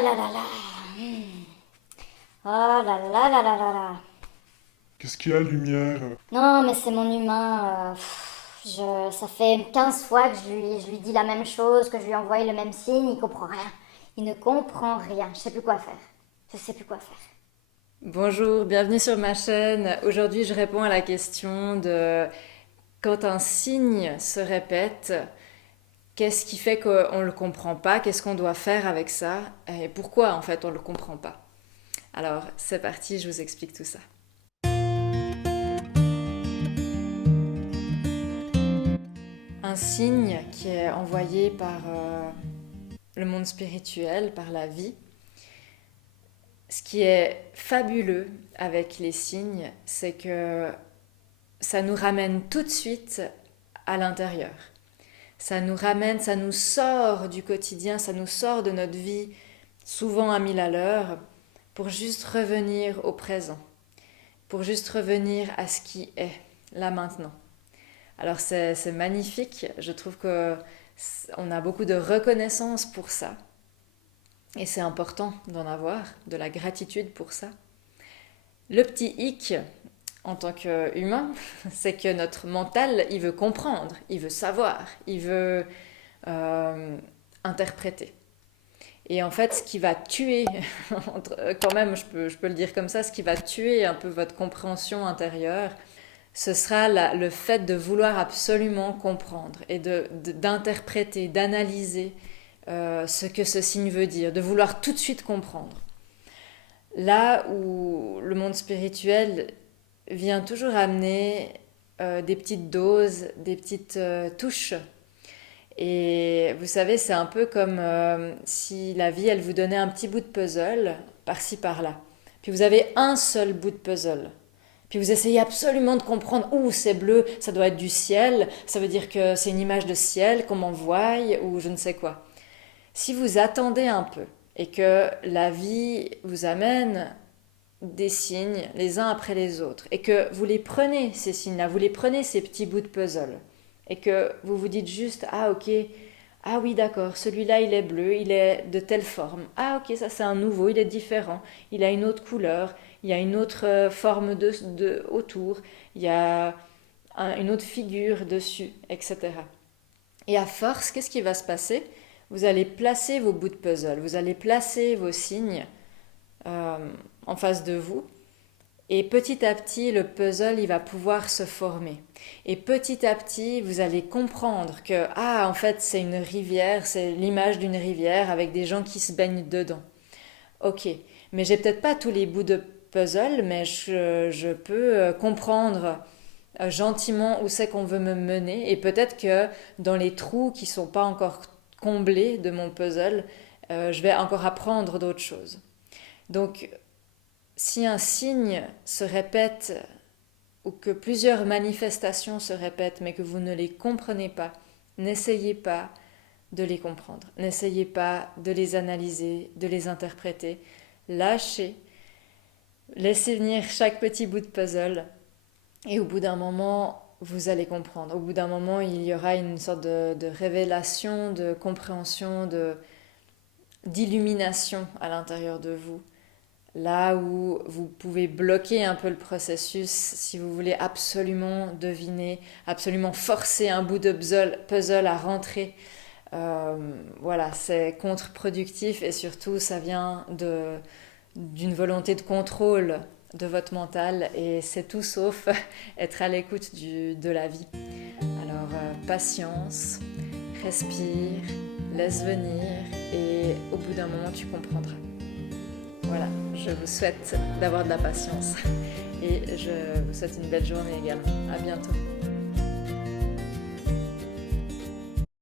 là là là là. Oh là là là là là là. Qu'est-ce qu'il y a, Lumière? Non, mais c'est mon humain. Ça fait 15 fois que je lui dis la même chose, que je lui envoie le même signe, il comprend rien. Il ne comprend rien. Je sais plus quoi faire. Je sais plus quoi faire. Bonjour, bienvenue sur ma chaîne. Aujourd'hui, je réponds à la question de quand un signe se répète, qu'est-ce qui fait qu'on ne le comprend pas? Qu'est-ce qu'on doit faire avec ça? Et pourquoi en fait on ne le comprend pas? Alors, c'est parti, je vous explique tout ça. Un signe qui est envoyé par le monde spirituel, par la vie. Ce qui est fabuleux avec les signes, c'est que ça nous ramène tout de suite à l'intérieur. Ça nous ramène, ça nous sort du quotidien, ça nous sort de notre vie, souvent à 1000 à l'heure, pour juste revenir au présent, pour juste revenir à ce qui est, là maintenant. Alors c'est magnifique, je trouve qu'on a beaucoup de reconnaissance pour ça. Et c'est important d'en avoir, de la gratitude pour ça. Le petit hic, en tant qu'humain, c'est que notre mental, il veut comprendre, il veut savoir, il veut interpréter. Et en fait, ce qui va tuer, quand même, je peux le dire comme ça, ce qui va tuer un peu votre compréhension intérieure, ce sera le fait de vouloir absolument comprendre et d'interpréter, d'analyser ce que ce signe veut dire, de vouloir tout de suite comprendre. Là où le monde spirituel vient toujours amener des petites doses, des petites touches. Et vous savez, c'est un peu comme si la vie, elle vous donnait un petit bout de puzzle, par-ci, par-là. Puis vous avez un seul bout de puzzle. Puis vous essayez absolument de comprendre, ouh, c'est bleu, ça doit être du ciel, ça veut dire que c'est une image de ciel qu'on m'envoie, ou je ne sais quoi. Si vous attendez un peu et que la vie vous amène des signes les uns après les autres et que vous les prenez, ces signes-là, vous les prenez, ces petits bouts de puzzle, et que vous vous dites juste, ah ok, ah oui d'accord, celui-là il est bleu, il est de telle forme, ah ok, ça c'est un nouveau, il est différent, il a une autre couleur, il y a une autre forme autour, il y a une autre figure dessus, etc. Et à force, qu'est-ce qui va se passer? Vous allez placer vos bouts de puzzle, vous allez placer vos signes euh, en face de vous. Et petit à petit, le puzzle, il va pouvoir se former. Et petit à petit, vous allez comprendre que, ah, en fait, c'est une rivière, c'est l'image d'une rivière avec des gens qui se baignent dedans. Ok, mais j'ai peut-être pas tous les bouts de puzzle, mais je peux comprendre gentiment où c'est qu'on veut me mener. Et peut-être que dans les trous qui sont pas encore comblés de mon puzzle, je vais encore apprendre d'autres choses. Donc, si un signe se répète ou que plusieurs manifestations se répètent mais que vous ne les comprenez pas, n'essayez pas de les comprendre. N'essayez pas de les analyser, de les interpréter. Lâchez, laissez venir chaque petit bout de puzzle et au bout d'un moment, vous allez comprendre. Au bout d'un moment, il y aura une sorte de révélation, de compréhension, d'illumination à l'intérieur de vous. Là où vous pouvez bloquer un peu le processus si vous voulez absolument deviner, absolument forcer un bout de puzzle à rentrer. Voilà, c'est contre-productif et surtout ça vient d'une volonté de contrôle de votre mental et c'est tout sauf être à l'écoute de la vie. Alors patience, respire, laisse venir et au bout d'un moment tu comprendras. Voilà, je vous souhaite d'avoir de la patience et je vous souhaite une belle journée également. À bientôt.